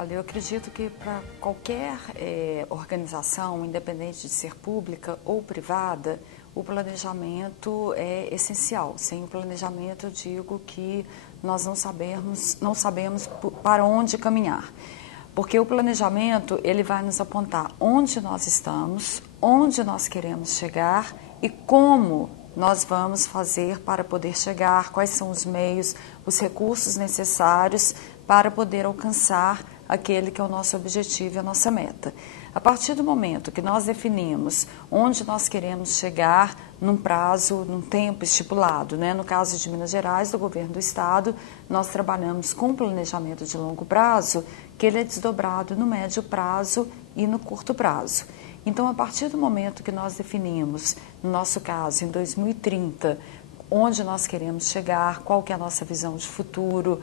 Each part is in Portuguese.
Olha, eu acredito que para qualquer organização, independente de ser pública ou privada, o planejamento é essencial. Sem o planejamento, eu digo que nós não sabemos para onde caminhar. Porque o planejamento, ele vai nos apontar onde nós estamos, onde nós queremos chegar e como nós vamos fazer para poder chegar, quais são os meios, os recursos necessários para poder alcançar aquele que é o nosso objetivo e a nossa meta. A partir do momento que nós definimos onde nós queremos chegar num prazo, num tempo estipulado, né? No caso de Minas Gerais, do governo do estado, nós trabalhamos com planejamento de longo prazo, que ele é desdobrado no médio prazo e no curto prazo. Então, a partir do momento que nós definimos, no nosso caso, em 2030, onde nós queremos chegar, qual que é a nossa visão de futuro,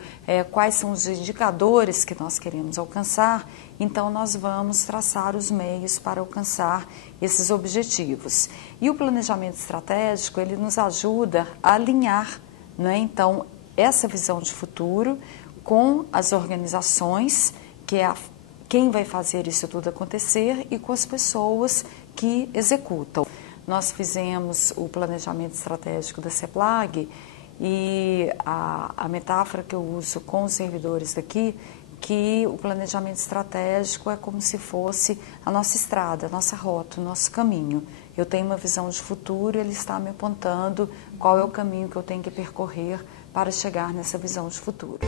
quais são os indicadores que nós queremos alcançar, então nós vamos traçar os meios para alcançar esses objetivos. E o planejamento estratégico, ele nos ajuda a alinhar, né? Então, essa visão de futuro com as organizações, que é quem vai fazer isso tudo acontecer, e com as pessoas que executam. Nós fizemos o planejamento estratégico da CEPLAG e a metáfora que eu uso com os servidores daqui, que o planejamento estratégico é como se fosse a nossa estrada, a nossa rota, o nosso caminho. Eu tenho uma visão de futuro e ele está me apontando qual é o caminho que eu tenho que percorrer para chegar nessa visão de futuro.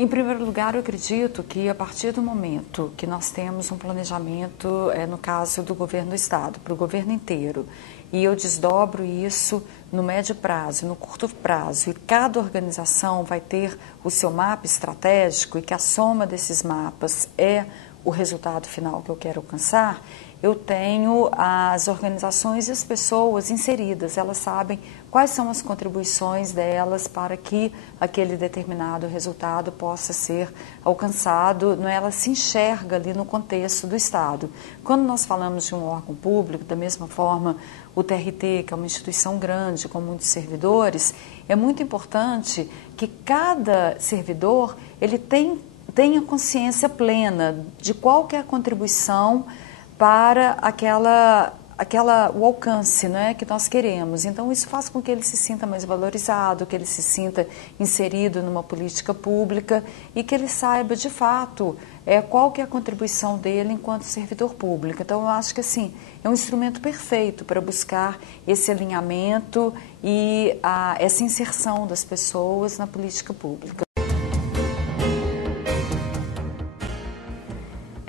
Em primeiro lugar, eu acredito que a partir do momento que nós temos um planejamento, no caso do governo do estado, para o governo inteiro, e eu desdobro isso no médio prazo, no curto prazo, e cada organização vai ter o seu mapa estratégico e que a soma desses mapas é o resultado final que eu quero alcançar, eu tenho as organizações e as pessoas inseridas, elas sabem quais são as contribuições delas para que aquele determinado resultado possa ser alcançado, não é? Ela se enxerga ali no contexto do Estado. Quando nós falamos de um órgão público, da mesma forma, o TRT, que é uma instituição grande, com muitos servidores, é muito importante que cada servidor ele tenha consciência plena de qual que é a contribuição para o alcance, né, que nós queremos. Então, isso faz com que ele se sinta mais valorizado, que ele se sinta inserido numa política pública e que ele saiba, de fato, qual que é a contribuição dele enquanto servidor público. Então, eu acho que, assim, é um instrumento perfeito para buscar esse alinhamento e essa inserção das pessoas na política pública.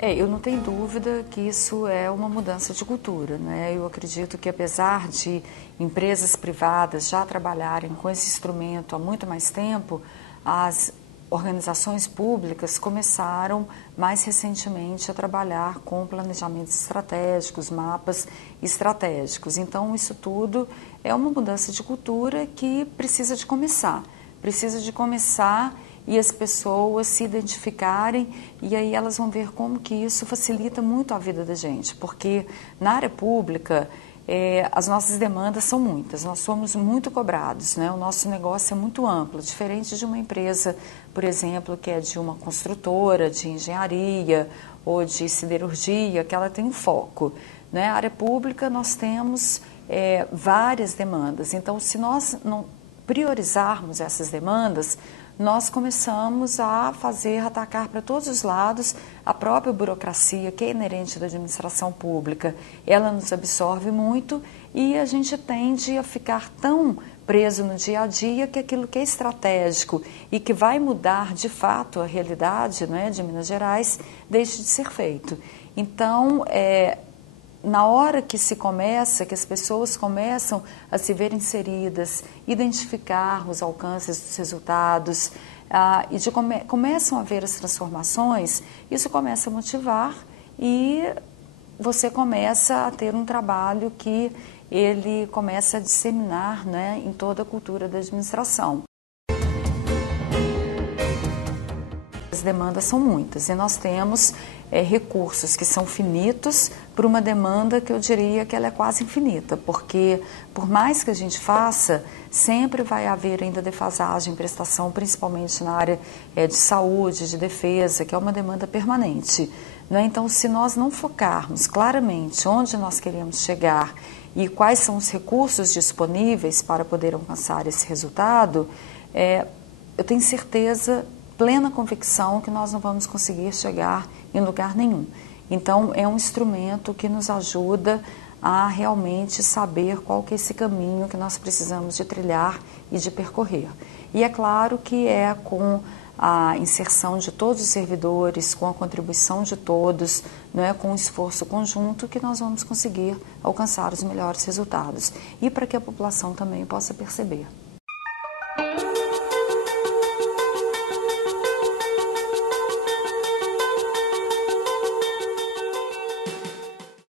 Eu não tenho dúvida que isso é uma mudança de cultura, né? Eu acredito que, apesar de empresas privadas já trabalharem com esse instrumento há muito mais tempo, as organizações públicas começaram mais recentemente a trabalhar com planejamentos estratégicos, mapas estratégicos. Então, isso tudo é uma mudança de cultura que precisa de começar. E as pessoas se identificarem e aí elas vão ver como que isso facilita muito a vida da gente, porque na área pública as nossas demandas são muitas, nós somos muito cobrados, né? O nosso negócio é muito amplo, diferente de uma empresa, por exemplo, que é de uma construtora, de engenharia ou de siderurgia, que ela tem um foco, né? A área pública nós temos várias demandas, então se nós não priorizarmos essas demandas, nós começamos a atacar para todos os lados a própria burocracia que é inerente da administração pública. Ela nos absorve muito e a gente tende a ficar tão preso no dia a dia que aquilo que é estratégico e que vai mudar de fato a realidade, né, de Minas Gerais deixe de ser feito. Então, na hora que que as pessoas começam a se ver inseridas, identificar os alcances dos resultados começam a ver as transformações, isso começa a motivar e você começa a ter um trabalho que ele começa a disseminar, né, em toda a cultura da administração. As demandas são muitas e nós temos recursos que são finitos para uma demanda que eu diria que ela é quase infinita, porque por mais que a gente faça, sempre vai haver ainda defasagem em prestação, principalmente na área de saúde, de defesa, que é uma demanda permanente. Né? Então, se nós não focarmos claramente onde nós queremos chegar e quais são os recursos disponíveis para poder alcançar esse resultado, eu tenho certeza, plena convicção, que nós não vamos conseguir chegar em lugar nenhum. Então, é um instrumento que nos ajuda a realmente saber qual que é esse caminho que nós precisamos de trilhar e de percorrer. E é claro que é com a inserção de todos os servidores, com a contribuição de todos, com o esforço conjunto, que nós vamos conseguir alcançar os melhores resultados. E para que a população também possa perceber.